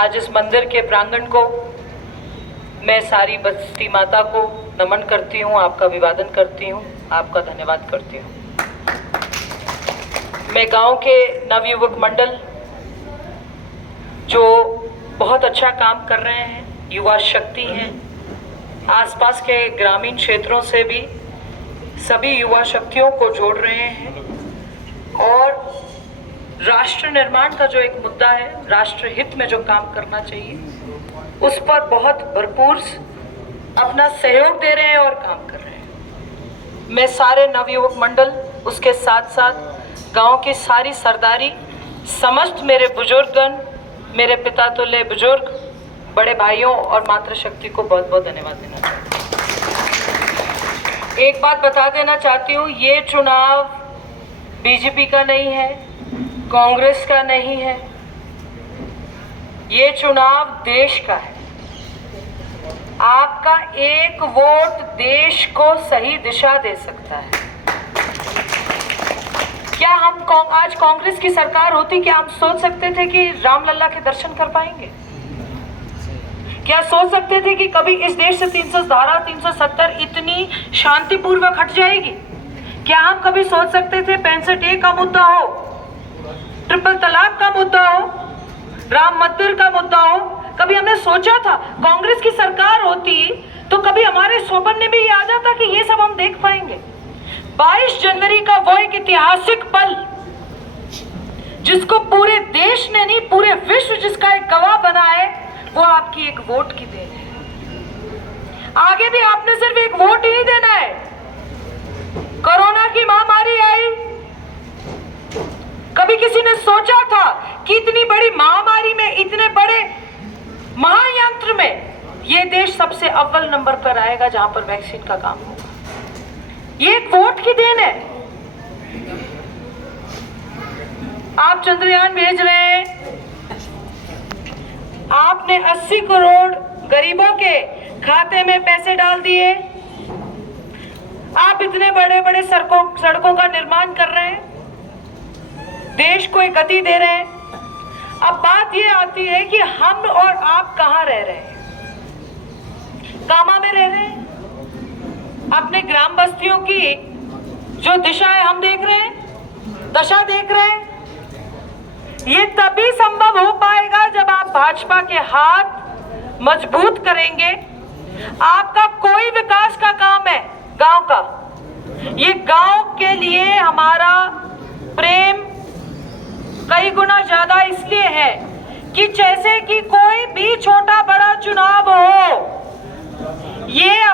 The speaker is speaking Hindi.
आज इस मंदिर के प्रांगण को मैं सारी बस्ती माता को नमन करती हूँ, आपका अभिवादन करती हूँ, आपका धन्यवाद करती हूँ। मैं गांव के नवयुवक मंडल जो बहुत अच्छा काम कर रहे हैं, युवा शक्ति हैं, आसपास के ग्रामीण क्षेत्रों से भी सभी युवा शक्तियों को जोड़ रहे हैं और राष्ट्र निर्माण का जो एक मुद्दा है, राष्ट्र हित में जो काम करना चाहिए, उस पर बहुत भरपूर अपना सहयोग दे रहे हैं और काम कर रहे हैं। मैं सारे नवयुवक मंडल, उसके साथ साथ गांव की सारी सरदारी, समस्त मेरे बुजुर्गगण, मेरे पिता तुल्य बुजुर्ग, बड़े भाइयों और मातृशक्ति को बहुत बहुत धन्यवाद देना चाहती हूँ। एक बात बता देना चाहती हूँ, ये चुनाव बीजेपी का नहीं है, कांग्रेस का नहीं है, ये चुनाव देश का है। आपका एक वोट देश को सही दिशा दे सकता है। क्या हम आज कांग्रेस की सरकार होती, क्या हम सोच सकते थे कि रामलला के दर्शन कर पाएंगे? क्या सोच सकते थे कि कभी इस देश से 370 इतनी शांतिपूर्वक हट जाएगी? क्या हम कभी सोच सकते थे 65A का मुद्दा हो, ट्रिपल तलाक का मुद्दा हो, राम मंदिर का मुद्दा हो? कभी हमने सोचा था कांग्रेस की सरकार होती तो कभी हमारे स्वप्न में भी ये आ जाता कि ये सब हम देख पाएंगे? 22 जनवरी का वो एक ऐतिहासिक पल जिसको पूरे देश ने नहीं, पूरे विश्व जिसका एक गवाह बना है, वो आपकी एक वोट की देन है। आगे भी आपने सिर्फ एक वोट ही देना है। कोरोना की महामारी आई, कभी किसी ने सोचा था कि इतनी बड़ी महामारी में, इतने बड़े महायंत्र में ये देश सबसे अव्वल नंबर पर आएगा जहां पर वैक्सीन का काम होगा? ये एक वोट की देन है। आप चंद्रयान भेज रहे हैं, आपने 80 करोड़ गरीबों के खाते में पैसे डाल दिए, आप इतने बड़े बड़े सड़कों का निर्माण कर रहे हैं, देश को एक गति दे रहे हैं। अब बात ये आती है कि हम और आप कहां रह रहे हैं? कामा में रह रहे हैं। अपने ग्राम बस्तियों की जो दिशा है हम देख रहे हैं, दशा देख रहे हैं। ये तभी संभव हो पाएगा जब आप भाजपा के हाथ मजबूत करेंगे। आपका कोई विकास का काम है गांव का, ये गांव के लिए हमारा प्रेम कई गुना ज्यादा इसलिए है कि जैसे कि कोई भी छोटा बड़ा चुनाव हो, ये अपने